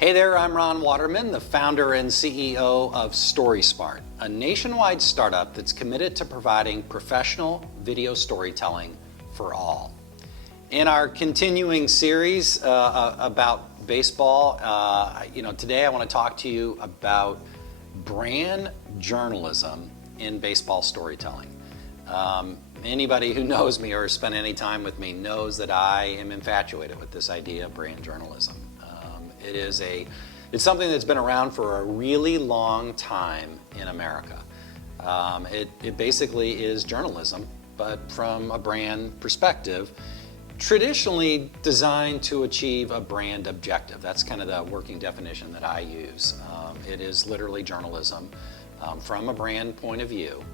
Hey there, I'm Ron Waterman, the founder and CEO of STORYSMART, a nationwide startup that's committed to providing professional video storytelling for all. In our continuing series about baseball, today I want to talk to you about brand journalism in baseball storytelling. Anybody who knows me or has spent any time with me knows that I am infatuated with this idea of brand journalism. It's something that's been around for a really long time in America. It basically is journalism, but from a brand perspective, traditionally designed to achieve a brand objective. That's kind of the working definition that I use. It is literally journalism from a brand point of view,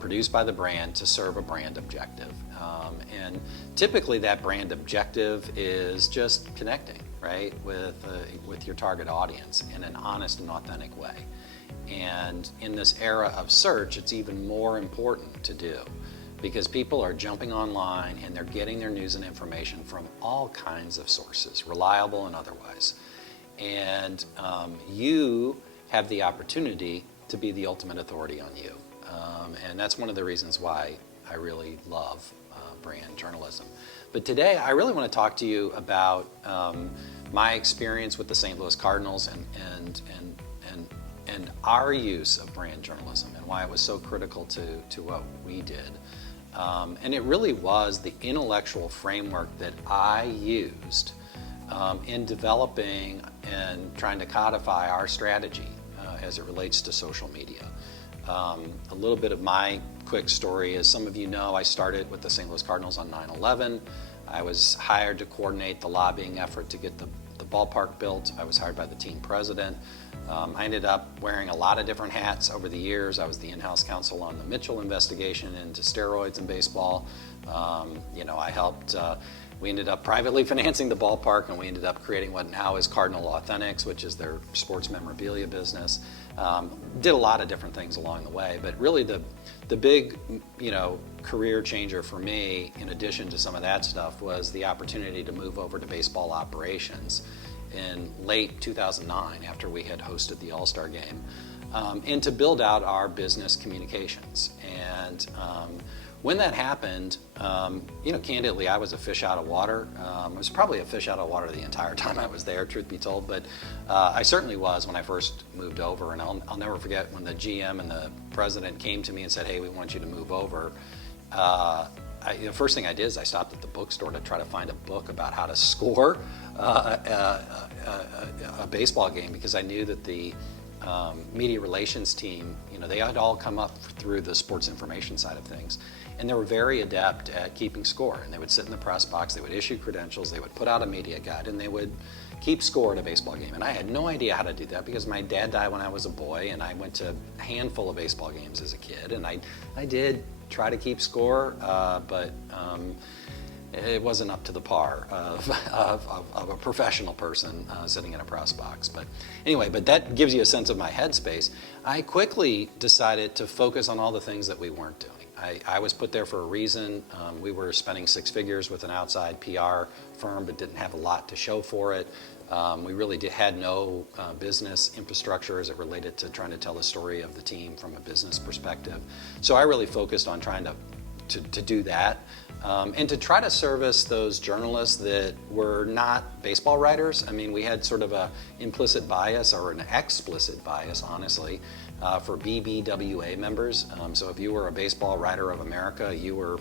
produced by the brand to serve a brand objective. And typically that brand objective is just connecting, right, with your target audience in an honest and authentic way. And in this era of search, it's even more important to do because people are jumping online and they're getting their news and information from all kinds of sources, reliable and otherwise. And you have the opportunity to be the ultimate authority on you. And that's one of the reasons why I really love brand journalism. But today I really want to talk to you about my experience with the St. Louis Cardinals and our use of brand journalism and why it was so critical to what we did. And it really was the intellectual framework that I used in developing and trying to codify our strategy as it relates to social media. A little bit of my quick story, as some of you know, I started with the St. Louis Cardinals on 9/11. I was hired to coordinate the lobbying effort to get the ballpark built. I was hired by the team president. I ended up wearing a lot of different hats over the years. I was the in-house counsel on the Mitchell investigation into steroids in baseball. I helped, we ended up privately financing the ballpark, and we ended up creating what now is Cardinal Authentics, which is their sports memorabilia business. Did a lot of different things along the way, but really the big, career changer for me, in addition to some of that stuff, was the opportunity to move over to baseball operations in late 2009 after we had hosted the All-Star game, and to build out our business communications. And when that happened, candidly, I was a fish out of water. I was probably a fish out of water the entire time I was there, truth be told, but I certainly was when I first moved over. And I'll never forget when the GM and the president came to me and said, "Hey, we want you to move over." The first thing I did is I stopped at the bookstore to try to find a book about how to score a baseball game, because I knew that the media relations team, they had all come up through the sports information side of things. And they were very adept at keeping score. And they would sit in the press box, they would issue credentials, they would put out a media guide, and they would keep score at a baseball game. And I had no idea how to do that because my dad died when I was a boy, and I went to a handful of baseball games as a kid. And I did try to keep score, but it wasn't up to the par of a professional person sitting in a press box. But anyway, that gives you a sense of my headspace. I quickly decided to focus on all the things that we weren't doing. I was put there for a reason. We were spending six figures with an outside PR firm, but didn't have a lot to show for it. We really had no business infrastructure as it related to trying to tell the story of the team from a business perspective. So I really focused on trying to do that. And to try to service those journalists that were not baseball writers. I mean, we had sort of an implicit bias, or an explicit bias, honestly, for BBWA members. So if you were a baseball writer of America, you were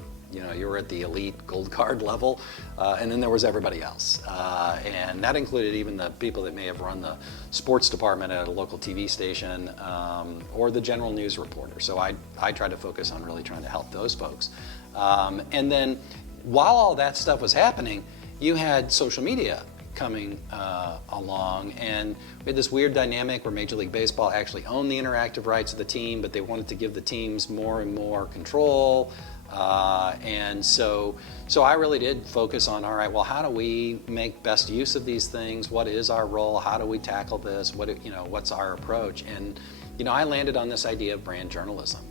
at the elite gold card level, and then there was everybody else. And that included even the people that may have run the sports department at a local TV station, or the general news reporter. So I tried to focus on really trying to help those folks. And then while all that stuff was happening, you had social media coming along, and we had this weird dynamic where Major League Baseball actually owned the interactive rights of the team, but they wanted to give the teams more and more control. And so I really did focus on, all right, well, how do we make best use of these things? What is our role? How do we tackle this? What's our approach? And I landed on this idea of brand journalism.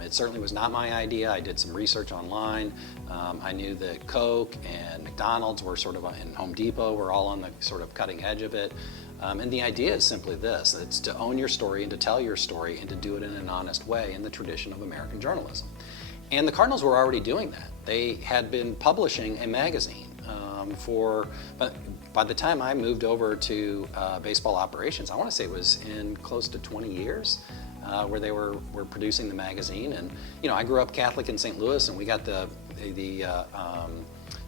It certainly was not my idea. I did some research online. I knew that Coke and McDonald's were sort of, and Home Depot were all on the sort of cutting edge of it. And the idea is simply this: it's to own your story and to tell your story and to do it in an honest way in the tradition of American journalism. And the Cardinals were already doing that. They had been publishing a magazine by the time I moved over to baseball operations, I want to say it was in close to 20 years. Where they were producing the magazine. And I grew up Catholic in St. Louis, and we got the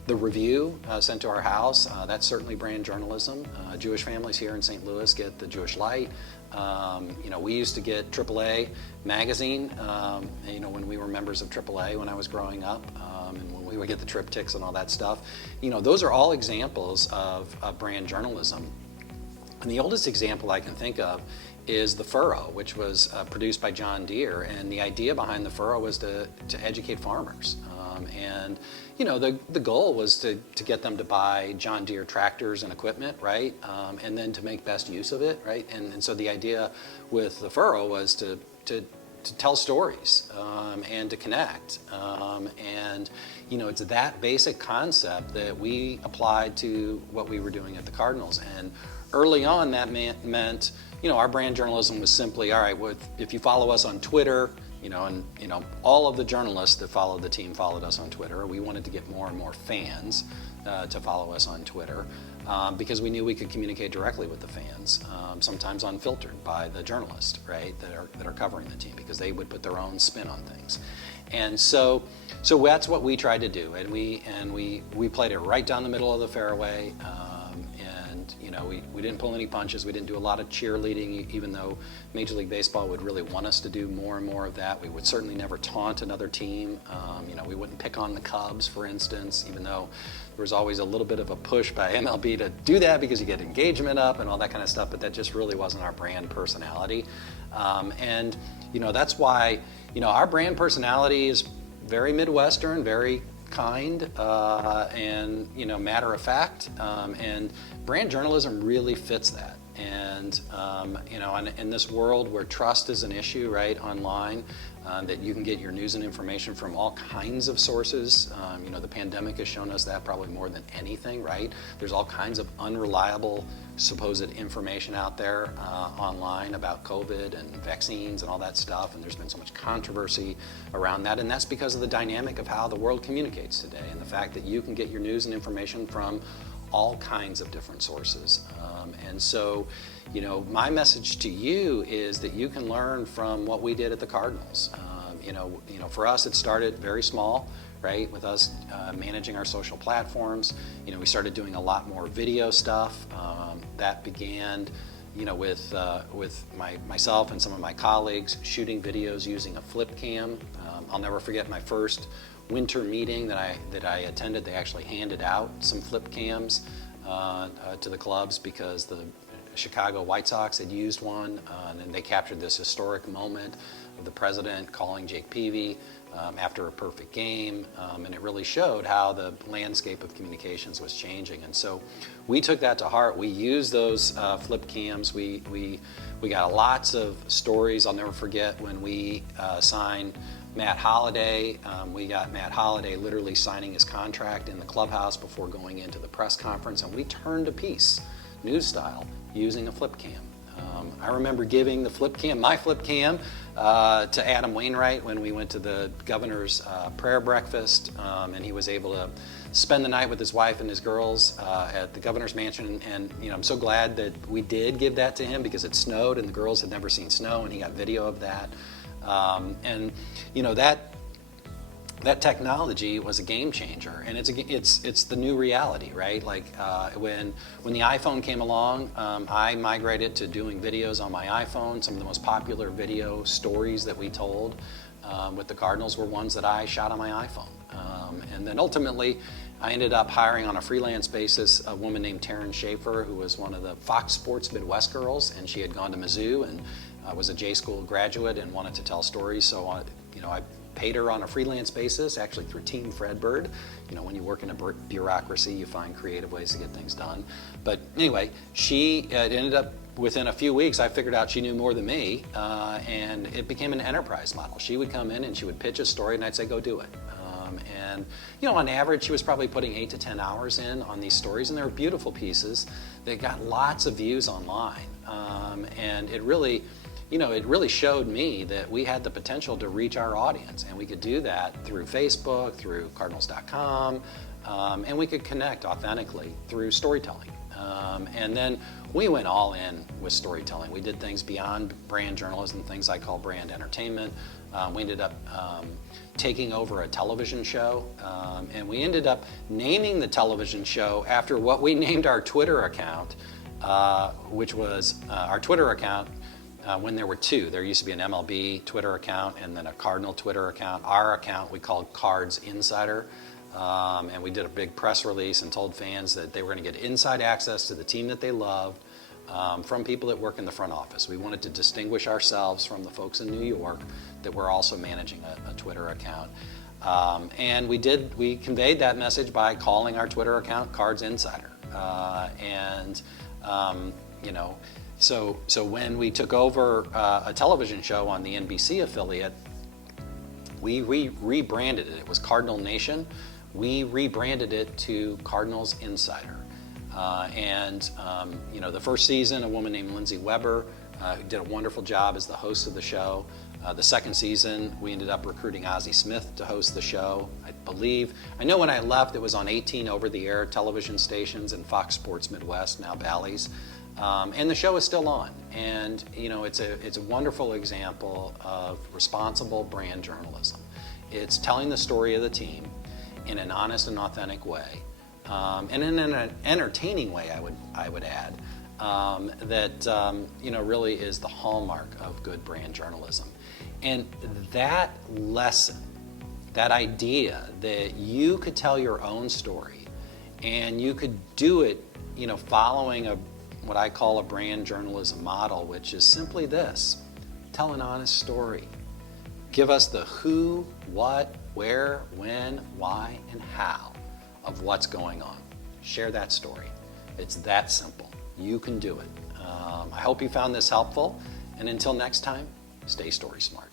review sent to our house. That's certainly brand journalism. Jewish families here in St. Louis get the Jewish Light. We used to get AAA magazine, when we were members of AAA when I was growing up, and when we would get the triptychs and all that stuff. Those are all examples of brand journalism. And the oldest example I can think of is The Furrow, which was produced by John Deere. And the idea behind The Furrow was to educate farmers. The goal was to get them to buy John Deere tractors and equipment, right? And then to make best use of it, right? And so the idea with The Furrow was to tell stories and to connect. It's that basic concept that we applied to what we were doing at the Cardinals. And early on, that meant our brand journalism was simply, all right, if you follow us on Twitter, all of the journalists that followed the team followed us on Twitter. We wanted to get more and more fans to follow us on Twitter because we knew we could communicate directly with the fans, sometimes unfiltered by the journalists, right, that are covering the team, because they would put their own spin on things. And so that's what we tried to do, and we played it right down the middle of the fairway. We didn't pull any punches. We didn't do a lot of cheerleading, even though Major League Baseball would really want us to do more and more of that. We would certainly never taunt another team. We wouldn't pick on the Cubs, for instance, even though there was always a little bit of a push by MLB to do that because you get engagement up and all that kind of stuff, but that just really wasn't our brand personality. That's why, our brand personality is very Midwestern, very kind, and matter of fact, and brand journalism really fits that. And in this world where trust is an issue, right, online, that you can get your news and information from all kinds of sources. The pandemic has shown us that probably more than anything, right? There's all kinds of unreliable supposed information out there online about COVID and vaccines and all that stuff, and there's been so much controversy around that, and that's because of the dynamic of how the world communicates today, and the fact that you can get your news and information from all kinds of different sources. And so, my message to you is that you can learn from what we did at the Cardinals. For us, it started very small, right, with us managing our social platforms. We started doing a lot more video stuff. That began, with myself and some of my colleagues shooting videos using a flip cam. I'll never forget my first winter meeting that I attended. They actually handed out some flip cams to the clubs because the Chicago White Sox had used one, and they captured this historic moment of the president calling Jake Peavy after a perfect game, and it really showed how the landscape of communications was changing. And so we took that to heart. We used those flip cams. We got lots of stories. I'll never forget when we signed Matt Holliday. We got Matt Holliday literally signing his contract in the clubhouse before going into the press conference, and we turned a piece, news style, using a flip cam. I remember giving my flip cam, to Adam Wainwright when we went to the governor's prayer breakfast, and he was able to spend the night with his wife and his girls at the governor's mansion. And I'm so glad that we did give that to him because it snowed and the girls had never seen snow, and he got video of that. That technology was a game changer, and it's the new reality, right? Like when the iPhone came along, I migrated to doing videos on my iPhone. Some of the most popular video stories that we told with the Cardinals were ones that I shot on my iPhone. And then ultimately, I ended up hiring on a freelance basis a woman named Taryn Schaefer, who was one of the Fox Sports Midwest girls, and she had gone to Mizzou and was a J School graduate and wanted to tell stories. So I paid her on a freelance basis, actually through Team Fredbird. You know, when you work in a bureaucracy, you find creative ways to get things done. But anyway, she ended up, within a few weeks, I figured out she knew more than me, and it became an enterprise model. She would come in and she would pitch a story, and I'd say, go do it. And you know, on average, she was probably putting 8 to 10 hours in on these stories, and they were beautiful pieces. They got lots of views online, and it really, you know, it really showed me that we had the potential to reach our audience, and we could do that through Facebook, through Cardinals.com, and we could connect authentically through storytelling. And then we went all in with storytelling. We did things beyond brand journalism, things I call brand entertainment. We ended up taking over a television show, and we ended up naming the television show after what we named our Twitter account, which was our Twitter account when there were two. There used to be an MLB Twitter account and then a Cardinal Twitter account. Our account we called Cards Insider. And we did a big press release and told fans that they were going to get inside access to the team that they loved from people that work in the front office. We wanted to distinguish ourselves from the folks in New York that were also managing a Twitter account. And we conveyed that message by calling our Twitter account Cards Insider. You know, so when we took over a television show on the NBC affiliate, we rebranded it. It was Cardinal Nation. We rebranded it to Cardinals Insider. You know, the first season, a woman named Lindsay Weber did a wonderful job as the host of the show. The second season, we ended up recruiting Ozzie Smith to host the show. I know when I left, it was on 18 over-the-air television stations and Fox Sports Midwest, now Bally's. And the show is still on. And you know, it's a wonderful example of responsible brand journalism. It's telling the story of the team in an honest and authentic way, and in an entertaining way, I would add, that you know, really is the hallmark of good brand journalism. And that lesson, that idea that you could tell your own story, and you could do it, you know, following what I call a brand journalism model, which is simply this: tell an honest story. Give us the who, what, where, when, why, and how of what's going on. Share that story. It's that simple. You can do it. I hope you found this helpful, and until next time, stay story smart.